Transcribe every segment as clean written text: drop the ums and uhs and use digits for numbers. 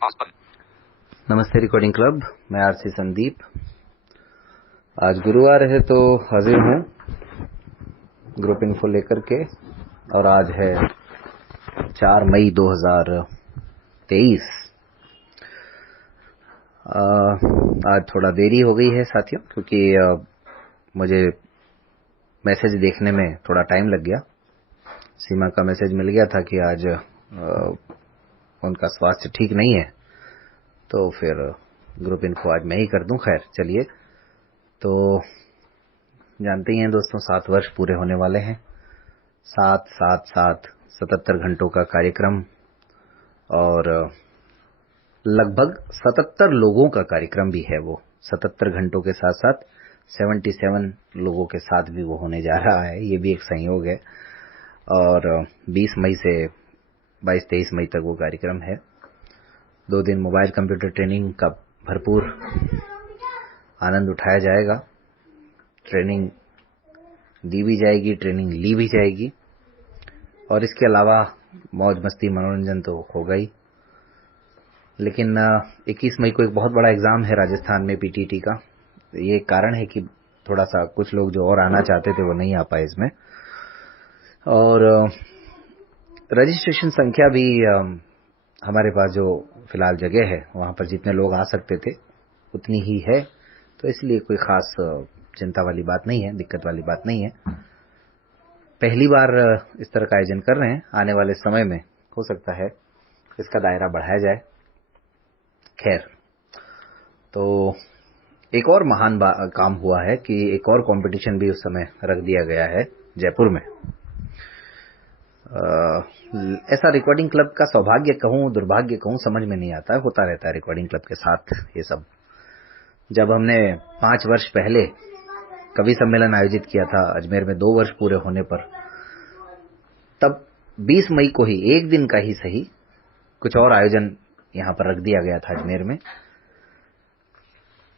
नमस्ते recording club, मैं RC Sandeep. आज गुरुवार है तो हाजिर हूँ ग्रुप इन्फो लेकर के। और आज है 4 मई 2023। आज थोड़ा देरी हो गई है साथियों, क्योंकि मुझे मैसेज देखने में थोड़ा टाइम लग गया। सीमा का मैसेज मिल गया था कि आज उनका स्वास्थ्य ठीक नहीं है, तो फिर ग्रुप इन्फो आज मैं ही कर दूं। खैर चलिए, तो जानते ही हैं दोस्तों, 7 वर्ष पूरे होने वाले हैं। 77 घंटों का कार्यक्रम और लगभग 77 लोगों का कार्यक्रम भी है। वो 77 घंटों के साथ साथ 77 लोगों के साथ भी वो होने जा रहा है। ये भी एक संयोग है। और 20 मई से 22-23 मई तक वो कार्यक्रम है। 2 दिन मोबाइल कंप्यूटर ट्रेनिंग का भरपूर आनंद उठाया जाएगा। ट्रेनिंग दी भी जाएगी, ट्रेनिंग ली भी जाएगी, और इसके अलावा मौज मस्ती मनोरंजन तो होगा ही। लेकिन 21 मई को एक बहुत बड़ा एग्जाम है राजस्थान में, पीटीटी का। ये कारण है कि थोड़ा सा कुछ लोग जो और आना चाहते थे वो नहीं आ पाए इसमें। और रजिस्ट्रेशन संख्या भी हमारे पास जो फिलहाल जगह है वहां पर जितने लोग आ सकते थे उतनी ही है, तो इसलिए कोई खास चिंता वाली बात नहीं है, दिक्कत वाली बात नहीं है। पहली बार इस तरह का आयोजन कर रहे हैं। आने वाले समय में हो सकता है इसका दायरा बढ़ाया जाए। खैर, तो एक और महान काम हुआ है कि एक और कंपटीशन भी उस समय रख दिया गया है जयपुर में। ऐसा रिकॉर्डिंग क्लब का सौभाग्य कहूं, दुर्भाग्य कहूं, समझ में नहीं आता है। होता रहता है रिकॉर्डिंग क्लब के साथ ये सब। जब हमने 5 वर्ष पहले कवि सम्मेलन आयोजित किया था अजमेर में 2 वर्ष पूरे होने पर, तब 20 मई को ही, एक दिन का ही सही, कुछ और आयोजन यहां पर रख दिया गया था अजमेर में,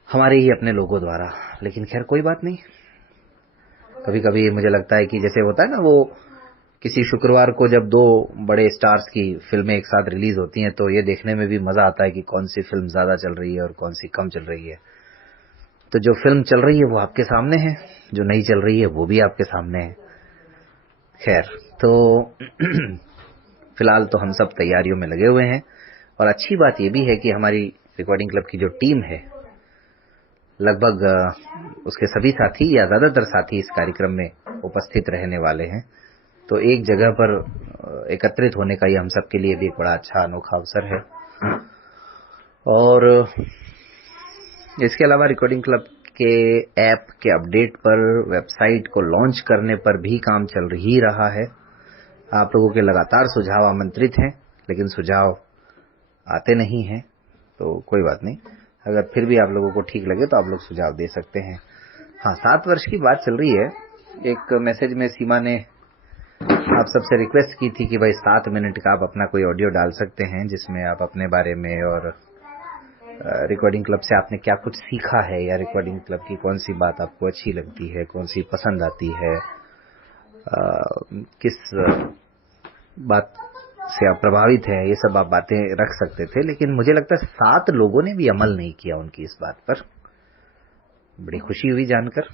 हमारे ही अपने लोगों द्वारा। लेकिन खैर कोई बात नहीं। कभी कभी मुझे लगता है कि जैसे होता है ना, वो किसी शुक्रवार को जब 2 बड़े स्टार्स की फिल्में एक साथ रिलीज होती हैं, तो ये देखने में भी मजा आता है कि कौन सी फिल्म ज्यादा चल रही है और कौन सी कम चल रही है। तो जो फिल्म चल रही है वो आपके सामने है, जो नहीं चल रही है वो भी आपके सामने है। खैर, तो फिलहाल तो हम सब तैयारियों में लगे हुए हैं। और अच्छी बात ये भी है कि हमारी रिकॉर्डिंग क्लब की जो टीम है, लगभग उसके सभी साथी या ज्यादातर साथी इस कार्यक्रम में उपस्थित रहने वाले हैं। तो एक जगह पर एकत्रित होने का ये हम सब के लिए भी एक बड़ा अच्छा अनोखा अवसर है। और इसके अलावा रिकॉर्डिंग क्लब के ऐप के अपडेट पर, वेबसाइट को लॉन्च करने पर भी काम चल ही रहा है। आप लोगों के लगातार सुझाव आमंत्रित हैं, लेकिन सुझाव आते नहीं हैं। तो कोई बात नहीं, अगर फिर भी आप लोगों को ठीक लगे तो आप लोग सुझाव दे सकते हैं। हाँ, 7 वर्ष की बात चल रही है। एक मैसेज में सीमा ने आप सबसे रिक्वेस्ट की थी कि भाई 7 मिनट का आप अपना कोई ऑडियो डाल सकते हैं, जिसमें आप अपने बारे में और रिकॉर्डिंग क्लब से आपने क्या कुछ सीखा है, या रिकॉर्डिंग क्लब की कौन सी बात आपको अच्छी लगती है, कौन सी पसंद आती है, किस बात से आप प्रभावित हैं, ये सब आप बातें रख सकते थे। लेकिन मुझे लगता है 7 लोगों ने भी अमल नहीं किया उनकी इस बात पर। बड़ी खुशी हुई जानकर।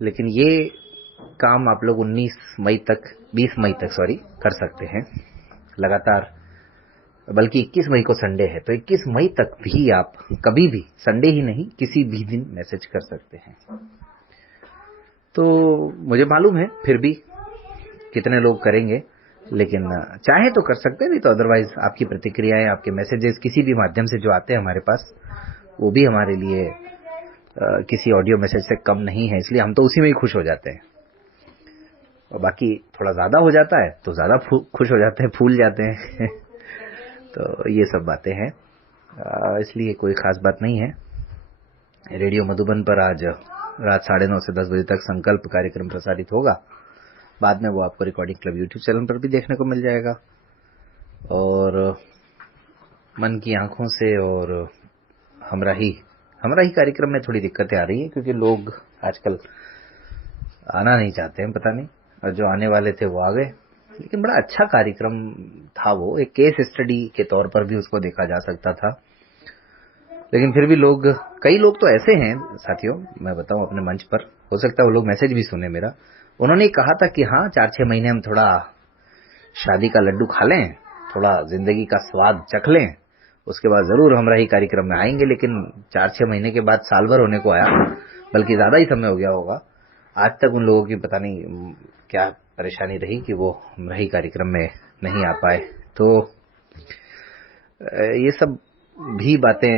लेकिन ये काम आप लोग 20 मई तक कर सकते हैं लगातार। बल्कि 21 मई को संडे है, तो 21 मई तक भी आप कभी भी, संडे ही नहीं किसी भी दिन मैसेज कर सकते हैं। तो मुझे मालूम है फिर भी कितने लोग करेंगे, लेकिन चाहे तो कर सकते हैं, नहीं तो अदरवाइज आपकी प्रतिक्रियाएं, आपके मैसेजेस किसी भी माध्यम से जो आते हैं हमारे पास, वो भी हमारे लिए किसी ऑडियो मैसेज से कम नहीं है। इसलिए हम तो उसी में ही खुश हो जाते हैं। और बाकी थोड़ा ज्यादा हो जाता है तो ज्यादा खुश हो जाते हैं, फूल जाते हैं। तो ये सब बातें हैं, इसलिए कोई खास बात नहीं है। रेडियो मधुबन पर आज रात 9:30 से 10 बजे तक संकल्प कार्यक्रम प्रसारित होगा। बाद में वो आपको रिकॉर्डिंग क्लब यूट्यूब चैनल पर भी देखने को मिल जाएगा। और मन की आंखों से और हमराही कार्यक्रम में थोड़ी दिक्कतें आ रही है, क्योंकि लोग आजकल आना नहीं चाहते हैं, पता नहीं। और जो आने वाले थे वो आ गए, लेकिन बड़ा अच्छा कार्यक्रम था वो, एक केस स्टडी के तौर पर भी उसको देखा जा सकता था। लेकिन फिर भी लोग, कई लोग तो ऐसे हैं साथियों, मैं बताऊं अपने मंच पर, हो सकता है वो लोग मैसेज भी सुने मेरा, उन्होंने कहा था कि हाँ 4-6 महीने हम थोड़ा शादी का लड्डू खा लें, थोड़ा जिंदगी का स्वाद चख लें, उसके बाद जरूर हम रही कार्यक्रम में आएंगे। लेकिन 4-6 महीने के बाद साल भर होने को आया, बल्कि ज्यादा ही समय हो गया होगा, आज तक उन लोगों की पता नहीं क्या परेशानी रही कि वो रही कार्यक्रम में नहीं आ पाए। तो ये सब भी बातें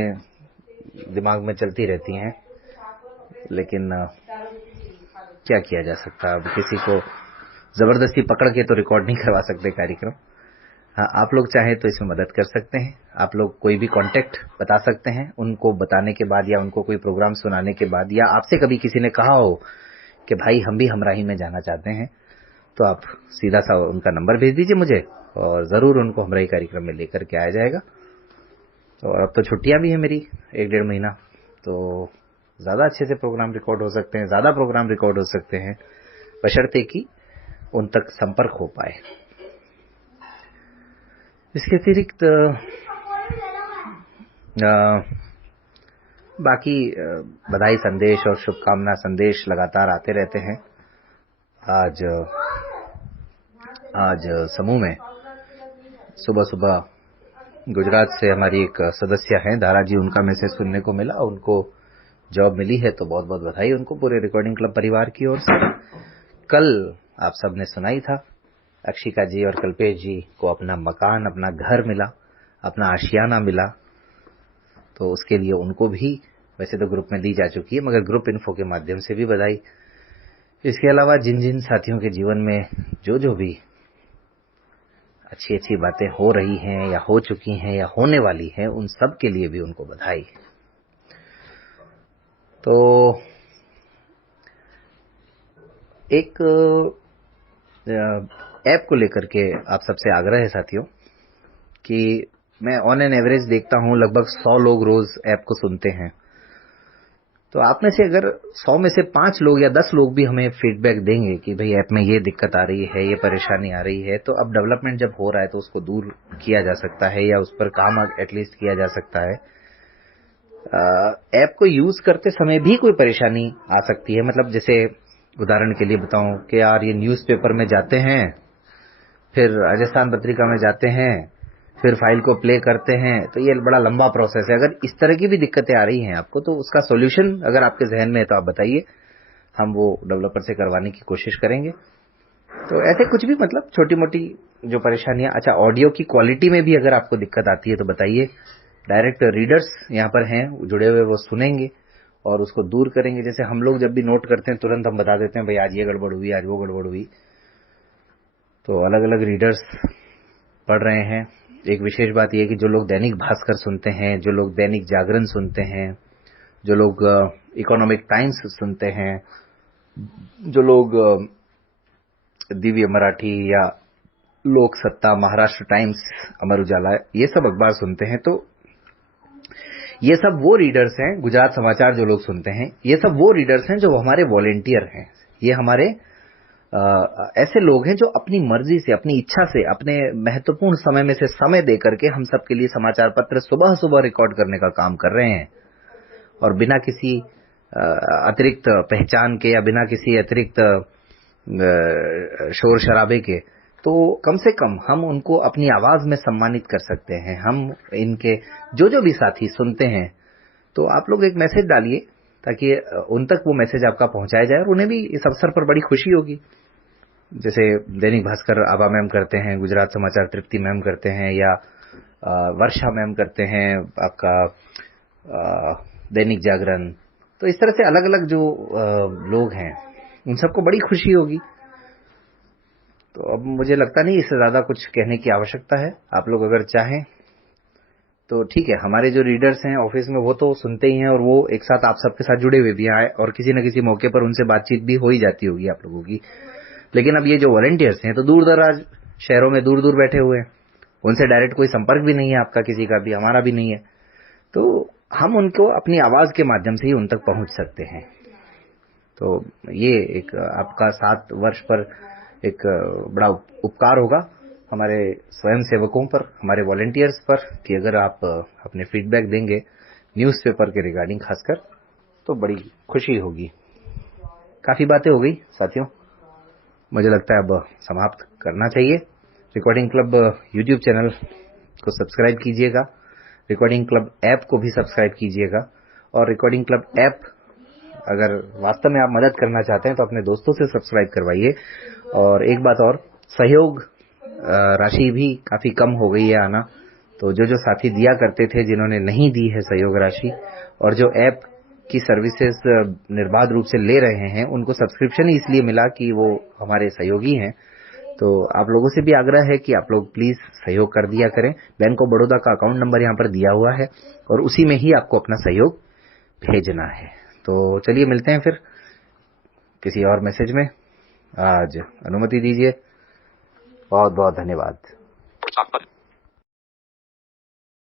दिमाग में चलती रहती हैं, लेकिन क्या किया जा सकता है। अब किसी को जबरदस्ती पकड़ के तो रिकॉर्ड नहीं करवा सकते कार्यक्रम। हाँ, आप लोग चाहें तो इसमें मदद कर सकते हैं। आप लोग कोई भी कांटेक्ट बता सकते हैं उनको बताने के बाद, या उनको कोई प्रोग्राम सुनाने के बाद, या आपसे कभी किसी ने कहा हो कि भाई हम भी हमराही में जाना चाहते हैं, तो आप सीधा सा उनका नंबर भेज दीजिए मुझे, और जरूर उनको हमराही कार्यक्रम में लेकर के आया जाएगा। और अब तो छुट्टियां भी है मेरी 1-1.5 महीना, तो ज्यादा अच्छे से प्रोग्राम रिकॉर्ड हो सकते हैं, ज्यादा प्रोग्राम रिकॉर्ड हो सकते हैं, बशर्ते कि उन तक संपर्क हो पाए। इसके अतिरिक्त बाकी बधाई संदेश और शुभकामना संदेश लगातार आते रहते हैं। आज समूह में सुबह सुबह गुजरात से हमारी एक सदस्य हैं दारा जी, उनका मैसेज सुनने को मिला, उनको जॉब मिली है, तो बहुत बहुत बधाई उनको पूरे रिकॉर्डिंग क्लब परिवार की ओर से। कल आप सबने सुनाई था, अक्षिका जी और कल्पेश जी को अपना मकान, अपना घर मिला, अपना आशियाना मिला, तो उसके लिए उनको भी वैसे तो ग्रुप में दी जा चुकी है, मगर ग्रुप इन्फो के माध्यम से भी बधाई। इसके अलावा जिन जिन साथियों के जीवन में जो जो भी अच्छी अच्छी बातें हो रही हैं, या हो चुकी हैं, या होने वाली हैं, उन सब के लिए भी उनको बधाई। तो एक ऐप को लेकर के आप सबसे आग्रह है साथियों, कि मैं ऑन एन एवरेज देखता हूं लगभग 100 लोग रोज ऐप को सुनते हैं। तो आप में से अगर 100 में से 5 लोग या 10 लोग भी हमें फीडबैक देंगे कि भाई ऐप में ये दिक्कत आ रही है, ये परेशानी आ रही है, तो अब डेवलपमेंट जब हो रहा है तो उसको दूर किया जा सकता है, या उस पर काम एटलीस्ट किया जा सकता है। ऐप को यूज करते समय भी कोई परेशानी आ सकती है, मतलब जैसे उदाहरण के लिए बताऊं कि यार ये न्यूज़पेपर में जाते हैं, फिर राजस्थान पत्रिका में जाते हैं, फिर फाइल को प्ले करते हैं, तो ये बड़ा लंबा प्रोसेस है। अगर इस तरह की भी दिक्कतें आ रही हैं आपको, तो उसका सॉल्यूशन अगर आपके जहन में है तो आप बताइए, हम वो डेवलपर से करवाने की कोशिश करेंगे। तो ऐसे कुछ भी, मतलब छोटी मोटी जो परेशानियां, अच्छा ऑडियो की क्वालिटी में भी अगर आपको दिक्कत आती है तो बताइए। डायरेक्ट रीडर्स यहाँ पर हैं जुड़े हुए, वो सुनेंगे और उसको दूर करेंगे। जैसे हम लोग जब भी नोट करते हैं तुरंत हम बता देते हैं भाई आज ये गड़बड़ हुई, आज वो गड़बड़ हुई। तो अलग अलग रीडर्स पढ़ रहे हैं। एक विशेष बात यह है कि जो लोग दैनिक भास्कर सुनते हैं, जो लोग दैनिक जागरण सुनते हैं, जो लोग इकोनॉमिक टाइम्स सुनते हैं, जो लोग दिव्य मराठी या लोक सत्ता, महाराष्ट्र टाइम्स, अमर उजाला, ये सब अखबार सुनते हैं, तो ये सब वो रीडर्स हैं। गुजरात समाचार जो लोग सुनते हैं, ये सब वो रीडर्स हैं जो हमारे वॉलेंटियर हैं। ये हमारे ऐसे लोग हैं जो अपनी मर्जी से, अपनी इच्छा से, अपने महत्वपूर्ण समय में से समय दे करके हम सबके लिए समाचार पत्र सुबह सुबह रिकॉर्ड करने का काम कर रहे हैं, और बिना किसी अतिरिक्त पहचान के या बिना किसी अतिरिक्त शोर शराबे के। तो कम से कम हम उनको अपनी आवाज में सम्मानित कर सकते हैं। हम इनके जो जो भी साथी सुनते हैं, तो आप लोग एक मैसेज डालिए ताकि उन तक वो मैसेज आपका पहुंचाया जाए, और उन्हें भी इस अवसर पर बड़ी खुशी होगी। जैसे दैनिक भास्कर आभा मैम करते हैं, गुजरात समाचार तृप्ति मैम करते हैं, या वर्षा मैम करते हैं आपका दैनिक जागरण। तो इस तरह से अलग अलग जो लोग हैं उन सबको बड़ी खुशी होगी। तो अब मुझे लगता नहीं इससे ज्यादा कुछ कहने की आवश्यकता है। आप लोग अगर चाहें तो ठीक है, हमारे जो रीडर्स हैं ऑफिस में वो तो सुनते ही हैं, और वो एक साथ आप सबके साथ जुड़े हुए भी आए, और किसी न किसी मौके पर उनसे बातचीत भी हो ही जाती होगी आप लोगों की। लेकिन अब ये जो वॉलंटियर्स हैं तो दूर दराज शहरों में दूर दूर बैठे हुए हैं, उनसे डायरेक्ट कोई संपर्क भी नहीं है आपका, किसी का भी, हमारा भी नहीं है। तो हम उनको अपनी आवाज के माध्यम से ही उन तक पहुंच सकते हैं। तो ये एक आपका 7 वर्ष पर एक बड़ा उपकार होगा हमारे स्वयं सेवकों पर, हमारे वॉलंटियर्स पर, कि अगर आप अपने फीडबैक देंगे न्यूज़पेपर के रिगार्डिंग खासकर, तो बड़ी खुशी होगी। काफी बातें हो गई साथियों, मुझे लगता है अब समाप्त करना चाहिए। रिकॉर्डिंग क्लब यूट्यूब चैनल को सब्सक्राइब कीजिएगा, रिकॉर्डिंग क्लब ऐप को भी सब्सक्राइब कीजिएगा, और रिकॉर्डिंग क्लब ऐप अगर वास्तव में आप मदद करना चाहते हैं तो अपने दोस्तों से सब्सक्राइब करवाइए। और एक बात और, सहयोग राशि भी काफी कम हो गई है आना, तो जो साथी दिया करते थे, जिन्होंने नहीं दी है सहयोग राशि, और जो ऐप की सर्विसेज निर्बाध रूप से ले रहे हैं, उनको सब्सक्रिप्शन ही इसलिए मिला कि वो हमारे सहयोगी हैं। तो आप लोगों से भी आग्रह है कि आप लोग प्लीज सहयोग कर दिया करें। बैंक ऑफ बड़ौदा का अकाउंट नंबर यहाँ पर दिया हुआ है और उसी में ही आपको अपना सहयोग भेजना है। तो चलिए मिलते हैं फिर किसी और मैसेज में। आज अनुमति दीजिए। बहुत बहुत धन्यवाद।